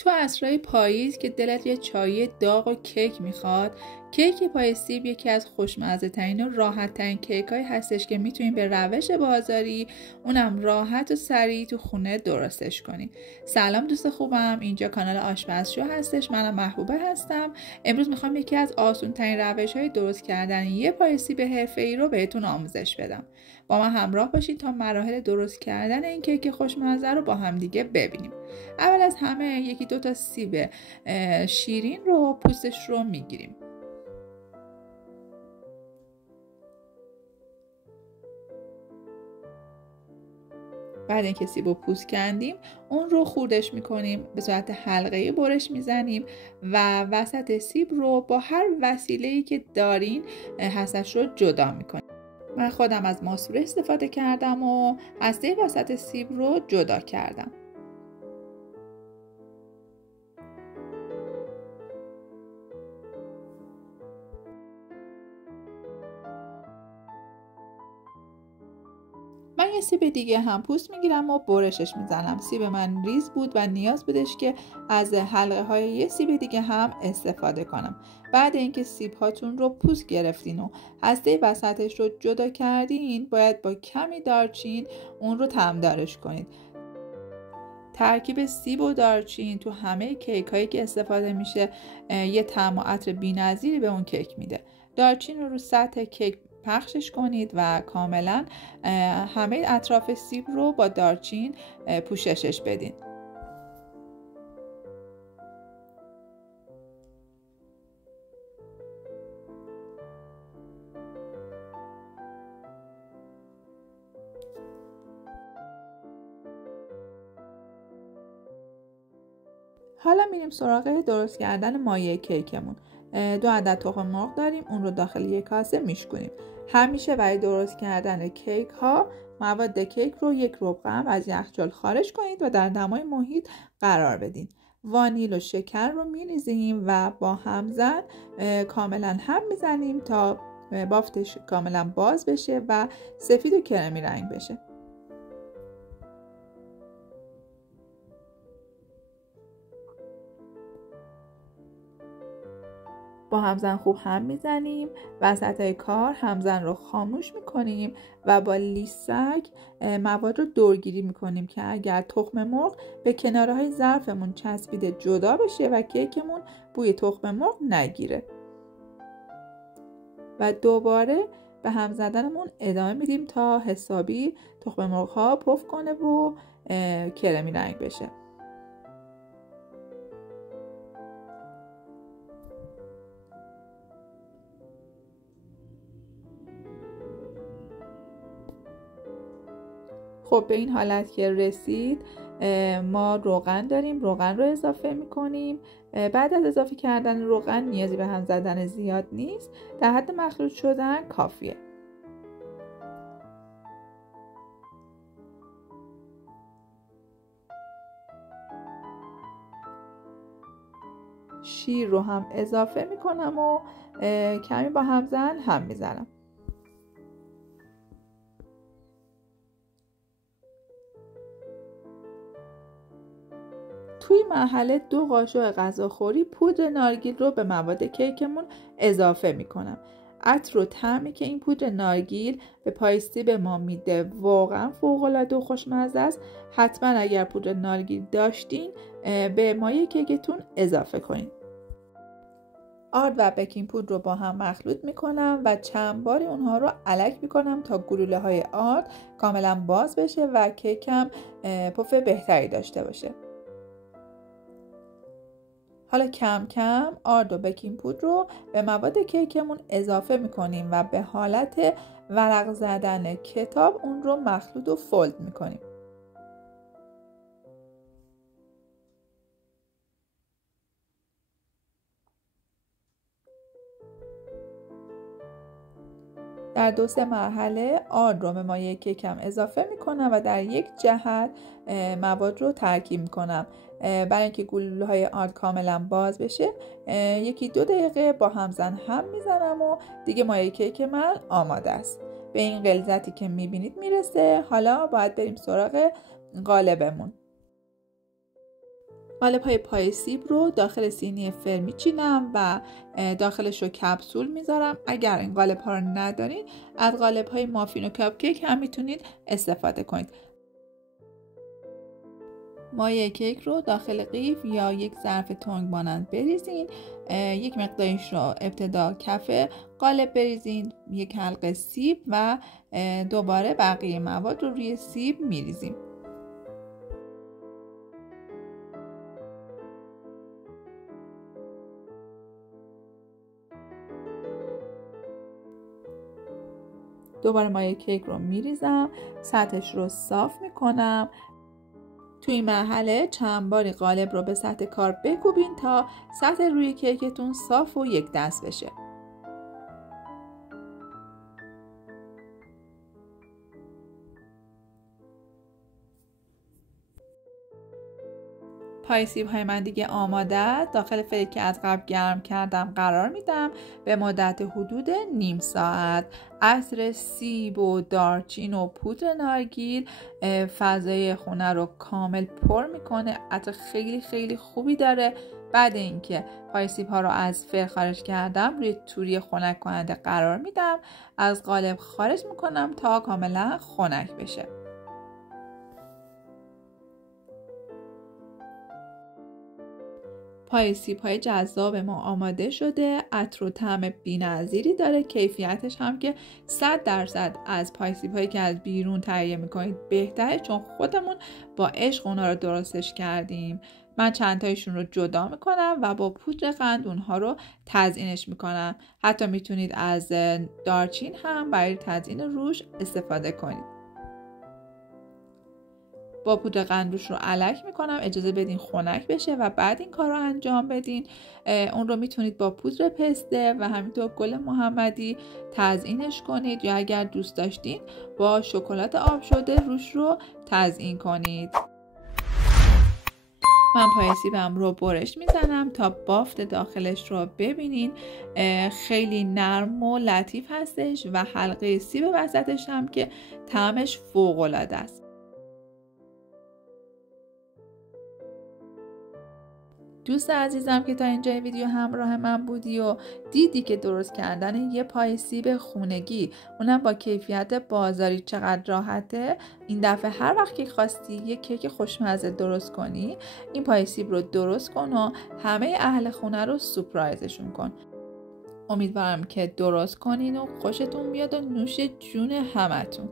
تو عصرهای پاییز که دلت یه چای داغ و کیک میخواد، کیک پای سیب یکی از خوشمزه ترین و راحت ترین کیک های هستش که میتونین به روش بازاری اونم راحت و سریع تو خونه درستش کنین. سلام دوست خوبم، اینجا کانال آشپزشو هستش. منم محبوبه هستم. امروز میخوام یکی از آسون ترین روش های درست کردن یه پای سیب حرفه‌ای رو بهتون آموزش بدم. با من همراه باشید تا مراحل درست کردن این کیک خوشمزه رو با هم دیگه ببینیم. اول از همه یکی دو تا سیب شیرین رو پوستش رو میگیریم. بعد اینکه سیب رو پوست کندیم اون رو خوردش میکنیم، به صورت حلقه‌ای برش میزنیم و وسط سیب رو با هر وسیله‌ای که دارین هستش رو جدا میکنیم. من خودم از ماسوره استفاده کردم و هسته وسط سیب رو جدا کردم. من یه سیب دیگه هم پوست میگیرم و برشش میزنم. سیب من ریز بود و نیاز بودش که از حلقه های یه سیب دیگه هم استفاده کنم. بعد اینکه سیب هاتون رو پوست گرفتین و هسته وسطش رو جدا کردین، باید با کمی دارچین اون رو تمدارش کنید. ترکیب سیب و دارچین تو همه کیک هایی که استفاده میشه یه طعم و عطر بی‌نظیری به اون کیک میده. دارچین رو سطح کیک پخشش کنید و کاملا همه اطراف سیب رو با دارچین پوششش بدین. حالا میریم سراغ درست کردن مایه کیکمون. 2 عدد تخم مرغ داریم، اون رو داخل یک کاسه میشکنیم. همیشه برای درست کردن کیک ها مواد کیک رو 1 ربع از یخچال خارج کنید و در دمای محیط قرار بدین. وانیل و شکر رو میریزیم و با همزن کاملا هم میزنیم تا بافتش کاملا باز بشه و سفید و کرمی رنگ بشه. با همزن خوب هم میزنیم. وسط کار همزن رو خاموش میکنیم و با لیسک مواد رو دورگیری میکنیم که اگر تخم مرغ به کناره های ظرفمون چسبیده جدا بشه و کیکمون بوی تخم مرغ نگیره. و دوباره به هم زدنمون ادامه میدیم تا حسابی تخم مرغ ها پف کنه و کرمی رنگ بشه. خب به این حالت که رسید ما روغن داریم، روغن رو اضافه میکنیم. بعد از اضافه کردن روغن نیازی به هم زدن زیاد نیست، در حد مخلوط شدن کافیه. شیر رو هم اضافه میکنم و کمی با همزن هم میزنم. توی مرحله 2 قاشق غذاخوری پودر نارگیل رو به مواد کیکمون اضافه میکنم. عطر و طعمی که این پودر نارگیل به پای سیب ما میده واقعا فوق‌العاده و خوشمزه است. حتما اگر پودر نارگیل داشتین به مایه کیکتون اضافه کنین. آرد و بیکینگ پودر رو با هم مخلوط میکنم و چند باری اونها رو الک میکنم تا گلوله های آرد کاملا باز بشه و کیکم پف بهتری داشته باشه. حالا کم کم آرد و بیکینگ پودر رو به مواد کیکمون اضافه میکنیم و به حالت ورق زدن کتاب اون رو مخلوط و فولد میکنیم. در 2-3 مرحله آرد رو به مایه کیکم اضافه میکنم و در یک جهت مواد رو ترکیب میکنم. برای اینکه گلوله های آرد کاملا باز بشه 1-2 دقیقه با همزن هم میزنم و دیگه مایه کیک من آماده است. به این غلظتی که میبینید میرسه. حالا باید بریم سراغ قالبمون. قالب‌های پای سیب رو داخل سینی فر میچینم و داخلش رو کپسول میذارم. اگر این قالب‌ها رو ندارین از قالب‌های مافین و کاپکیک هم میتونید استفاده کنید. مایه کیک رو داخل قیف یا یک ظرف تنگ مانند بریزین. یک مقدارش رو ابتدا کف قالب بریزین، یک حلقه سیب و دوباره بقیه مواد رو روی سیب میریزیم. دوباره مایه کیک رو میریزم، سطحش رو صاف میکنم. توی این مرحله چند باری قالب رو به سطح کار بکوبین تا سطح روی کیکتون صاف و یک دست بشه. پای سیب های من دیگه آماده است. داخل فری که از قبل گرم کردم قرار میدم به مدت حدود نیم ساعت. عطر سیب و دارچین و پودر نارگیل فضای خونه رو کامل پر میکنه. عطر خیلی خیلی خوبی داره. بعد اینکه پای سیب ها رو از فر خارج کردم روی توری خنک کننده قرار میدم. از قالب خارج میکنم تا کاملا خنک بشه. پای سیب های جذاب ما آماده شده. عطر و طعم بی‌نظیری داره. کیفیتش هم که 100% از پای سیب هایی که از بیرون تهیه میکنید بهتره، چون خودمون با عشق اونا رو درستش کردیم. من چند تایشون رو جدا میکنم و با پودر قند اونها رو تزیینش میکنم. حتی میتونید از دارچین هم برای تزیین روش استفاده کنید. با پودر قندروش رو الک میکنم، اجازه بدین خنک بشه و بعد این کار رو انجام بدین. اون رو میتونید با پودر پسته و همینطور گل محمدی تزیینش کنید، یا اگر دوست داشتین با شکلات آب شده روش رو تزیین کنید. من پای سیبم رو برش میزنم تا بافت داخلش رو ببینین. خیلی نرم و لطیف هستش و حلقه سیب وسطش هم که طعمش فوق‌العاده است. دوست عزیزم که تا اینجای ویدیو همراه من بودی و دیدی که درست کردن یه پای سیب خونگی، اونم با کیفیت بازاری، چقدر راحته. این دفعه هر وقت که خواستی یه کیک خوشمزه درست کنی، این پای سیب رو درست کن و همه اهل خونه رو سورپرایزشون کن. امیدوارم که درست کنین و خوشتون بیاد و نوش جون همتون.